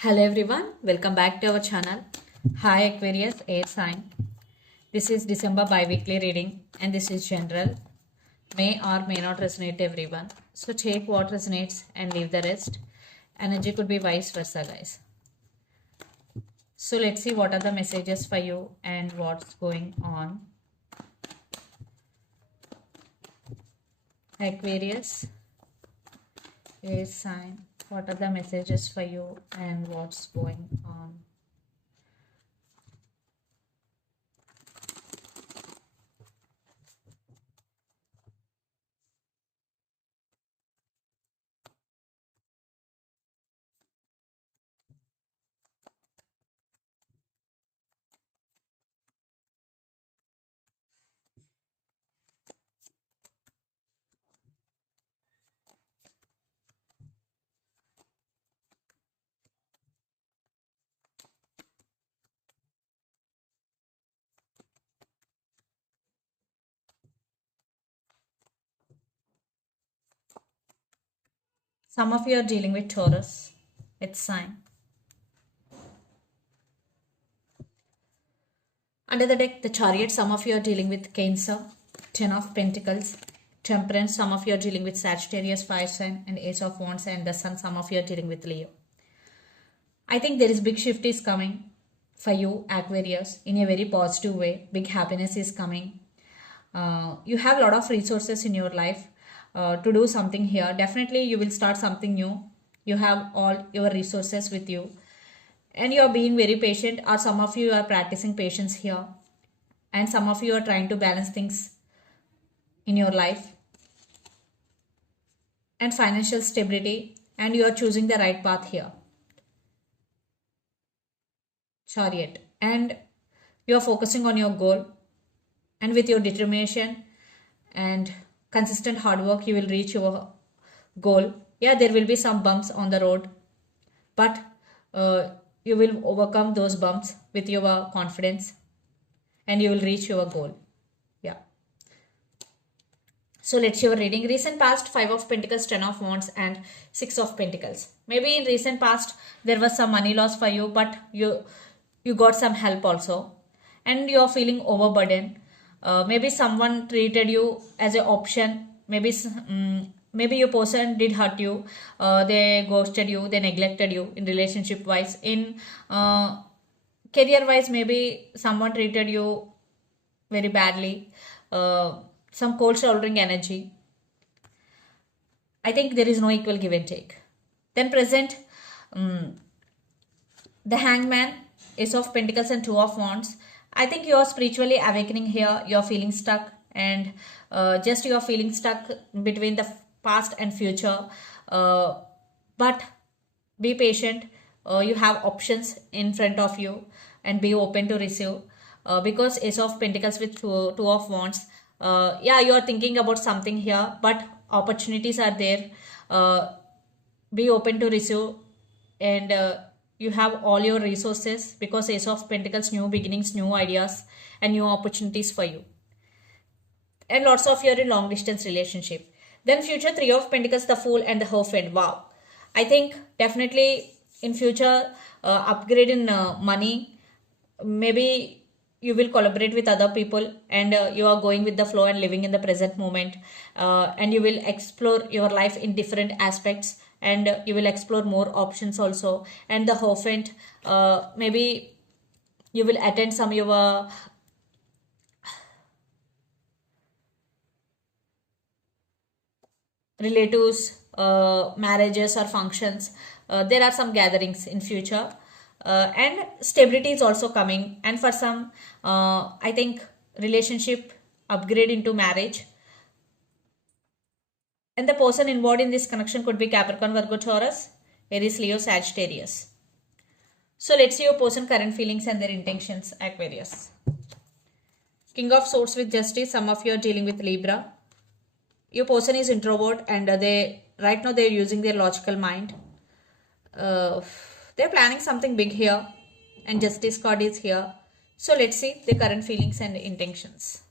Hello everyone, welcome back to our channel. Hi Aquarius, air sign. This is December bi-weekly reading and this is general. May or may not resonate everyone. So take what resonates and leave the rest. Energy could be vice versa, guys. So let's see what are the messages for you and what's going on. Aquarius, air sign. What are the messages for you and what's going on? Some of you are dealing with Taurus. It's sign. Under the deck, the Chariot, some of you are dealing with Cancer, Ten of Pentacles, Temperance, some of you are dealing with Sagittarius, Fire sign, and Ace of Wands, and the Sun, some of you are dealing with Leo. I think there is big shift is coming for you, Aquarius, in a very positive way. Big happiness is coming. You have a lot of resources in your life to do something here. Definitely, you will start something new. You have all your resources with you and you are being very patient, or some of you are practicing patience here and some of you are trying to balance things in your life and financial stability, and you are choosing the right path here, Chariot, and you are focusing on your goal, and with your determination and consistent hard work you will reach your goal. Yeah, there will be some bumps on the road, but you will overcome those bumps with your confidence and you will reach your goal. Yeah. So let's see your reading. Recent past, 5 of Pentacles, 10 of Wands, and 6 of Pentacles. Maybe in recent past there was some money loss for you, but you got some help also, and you are feeling overburdened. Maybe someone treated you as an option. Maybe your person did hurt you. They ghosted you. They neglected you in relationship wise. In career wise, maybe someone treated you very badly. Some cold shouldering energy. I think there is no equal give and take. Then present, um, the Hangman, Ace of Pentacles, and Two of Wands. I think you are spiritually awakening here. You are feeling stuck, and just you are feeling stuck between the past and future. But be patient. You have options in front of you, and be open to receive. Because Ace of Pentacles with two of Wands. Yeah, you are thinking about something here, but opportunities are there. Be open to receive, and you have all your resources, because Ace of Pentacles, new beginnings, new ideas, and new opportunities for you, and lots of you are in long distance relationship. Then future, Three of Pentacles, the Fool, and the Hierophant. Wow, I think definitely in future, upgrade in money. Maybe you will collaborate with other people, and you are going with the flow and living in the present moment, and you will explore your life in different aspects, and you will explore more options also. And the Hierophant, maybe you will attend some of your relatives marriages or functions. There are some gatherings in future, and stability is also coming, and for some, I think relationship upgrade into marriage, and the person involved in this connection could be Capricorn, Virgo, Taurus, Aries, Leo, Sagittarius. So let's see your person current feelings and their intentions, Aquarius. King of Swords with Justice. Some of you are dealing with Libra. Your person is introvert, and they right now they're using their logical mind. uh, they're planning something big here, and Justice card is here. So let's see the current feelings and intentions.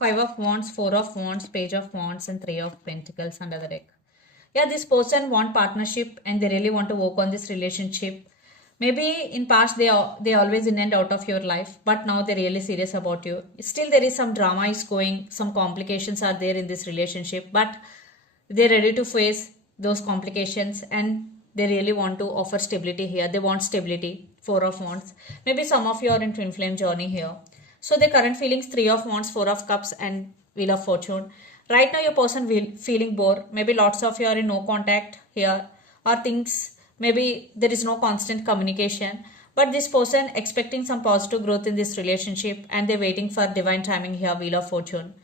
Five of Wands, Four of Wands, Page of Wands, and Three of Pentacles under the deck. Yeah, this person want partnership and they really want to work on this relationship. Maybe in past they always in and out of your life, but now they're really serious about you. Still there is some drama is going, some complications are there in this relationship, but they're ready to face those complications and they really want to offer stability here. They want stability. Four of Wands. Maybe some of you are in twin flame journey here. So the current feelings, Three of Wands, Four of Cups, and Wheel of Fortune. Right now your person will feeling bored. Maybe lots of you are in no contact here, or things, maybe there is no constant communication. But this person expecting some positive growth in this relationship and they're waiting for divine timing here, Wheel of Fortune.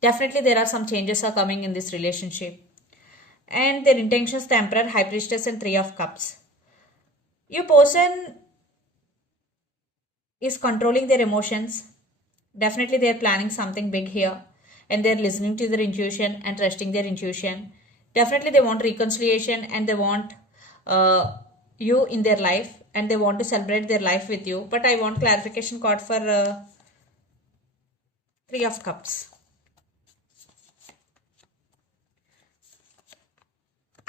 Definitely there are some changes are coming in this relationship. And their intentions, the Emperor, High Priestess, and Three of Cups. Your person is controlling their emotions. Definitely they're planning something big here and they're listening to their intuition and trusting their intuition. Definitely they want reconciliation and they want you in their life and they want to celebrate their life with you. But I want clarification card for Three of Cups.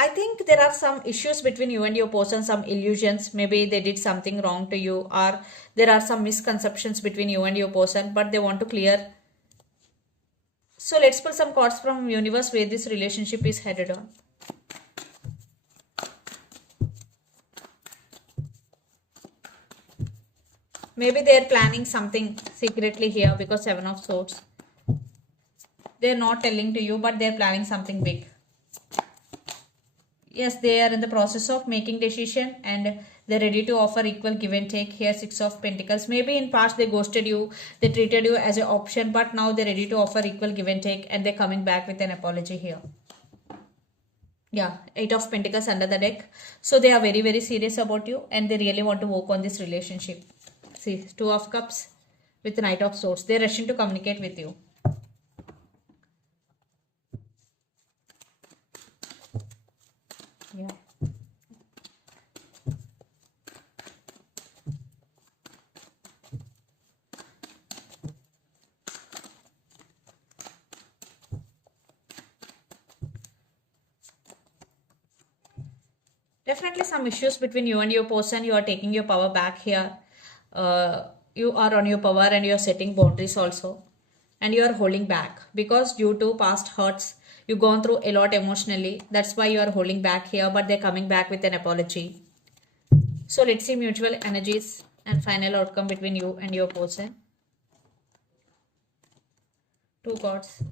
I think there are some issues between you and your person, some illusions. Maybe they did something wrong to you, or there are some misconceptions between you and your person, but they want to clear. So let's pull some cards from universe where this relationship is headed on. Maybe they're planning something secretly here because Seven of Swords. They're not telling to you, but they're planning something big. Yes, they are in the process of making decision and they're ready to offer equal give and take here. Six of Pentacles. Maybe in past they ghosted you, they treated you as an option, but now they're ready to offer equal give and take and they're coming back with an apology here. Yeah, Eight of Pentacles under the deck. So they are very, very serious about you and they really want to work on this relationship. See, Two of Cups with the Knight of Swords. They're rushing to communicate with you. Yeah. Definitely some issues between you and your person. You are taking your power back here. You are on your power and you are setting boundaries also. And you are holding back because due to past hurts, you've gone through a lot emotionally. That's why you are holding back here, but they're coming back with an apology. So let's see mutual energies and final outcome between you and your person. Two cards.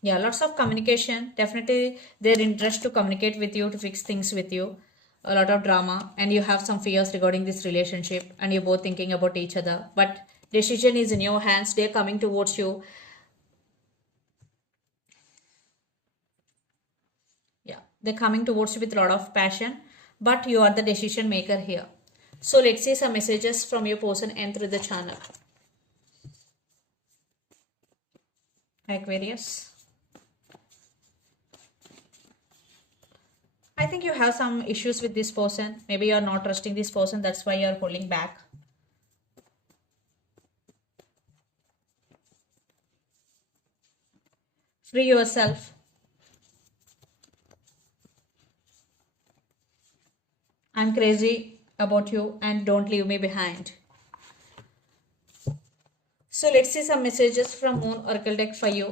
Yeah, lots of communication. Definitely their interest to communicate with you, to fix things with you. A lot of drama and you have some fears regarding this relationship and you're both thinking about each other. But decision is in your hands. They're coming towards you. Yeah, they're coming towards you with a lot of passion. But you are the decision maker here. So let's see some messages from your person and through the channel. Aquarius. I think you have some issues with this person. Maybe you're not trusting this person. That's why you're holding back. Free yourself. I'm crazy about you and don't leave me behind. So let's see some messages from Moon Oracle deck for you.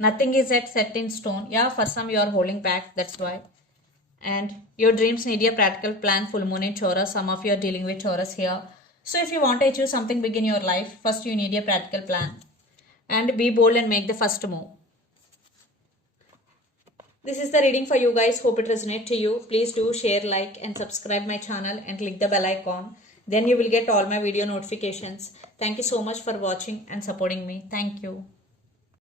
Nothing is yet set in stone. Yeah, for some you are holding back. That's why. And your dreams need a practical plan. Full moon in Taurus. Some of you are dealing with Taurus here. So if you want to achieve something big in your life, first you need a practical plan. And be bold and make the first move. This is the reading for you guys. Hope it resonates to you. Please do share, like and subscribe my channel and click the bell icon. Then you will get all my video notifications. Thank you so much for watching and supporting me. Thank you.